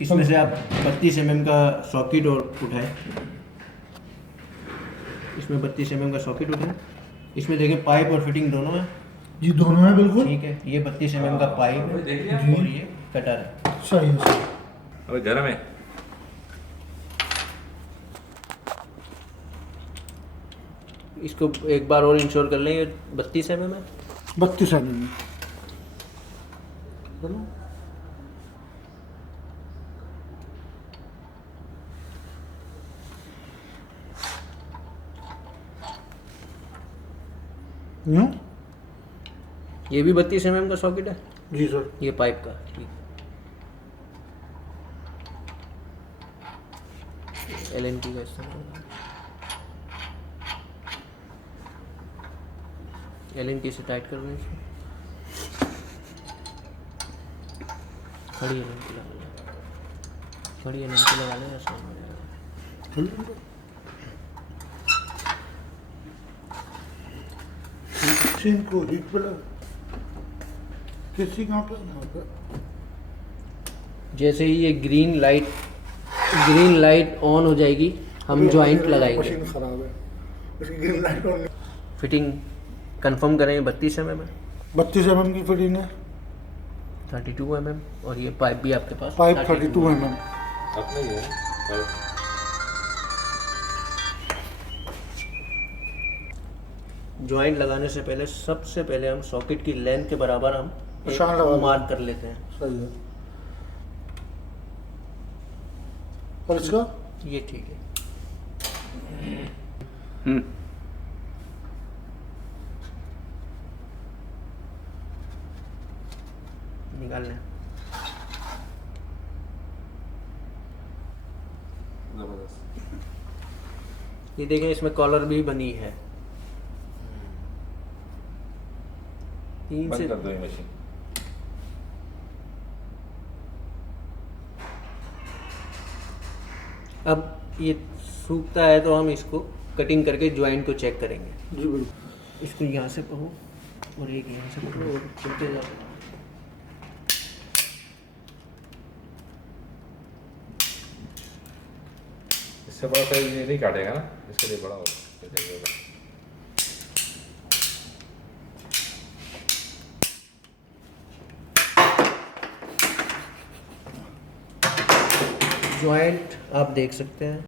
इसमें से आप 32 mm का सॉकेट और उठाएं। इसमें 32 mm का सॉकेट उठाएं। इसमें देखिए पाइप और फिटिंग दोनों है जी, दोनों है बिल्कुल। ठीक है। ये 32 mm का पाइप है जी। और ये कटर है। सही है सही। अबे गर्म है। इसको एक बार और इंश्योर कर लें। ये 32 mm है। 32 mm। चलो यूँ। ये भी 32 mm का सॉकेट है। जी सर। ये पाइप का ठीक। LNT का इस्तेमाल। LNT से टाइट कर दें इसको। खड़ी LNT लगा लें। खड़ी LNT लगा लें आसान हो जाएगा। इनको हीट पे लगा किसी कहाँ पे जैसे ही ये ग्रीन लाइट ऑन हो जाएगी हम जॉइंट लगाएंगे। मशीन खराब है, उसकी green light on. Fitting confirm करेंगे 32 mm है। 32 mm की फिटिंग है। 32 mm और ये पाइप भी आपके पास पाइप 32 mm। अपना ही है। जॉइंट लगाने से पहले सबसे पहले हम सॉकेट की लेंथ के बराबर हम निशान लगा मार्क कर लेते हैं। सही है। और इसका ये ठीक है। निकाल लें। जबरदस्त। ये देखें इसमें कॉलर भी बनी है। 3 बंद से कर दो ये मशीन। अब ये सूखता है तो हम इसको कटिंग करके जॉइंट को चेक करेंगे। जी बिल्कुल। इसको यहाँ से पकड़ो और एक यहाँ से पकड़ो और चलते जाओ। इससे बड़ा साइज ये नहीं काटेगा ना, इसके लिए बड़ा होगा। जॉइंट आप देख सकते हैं।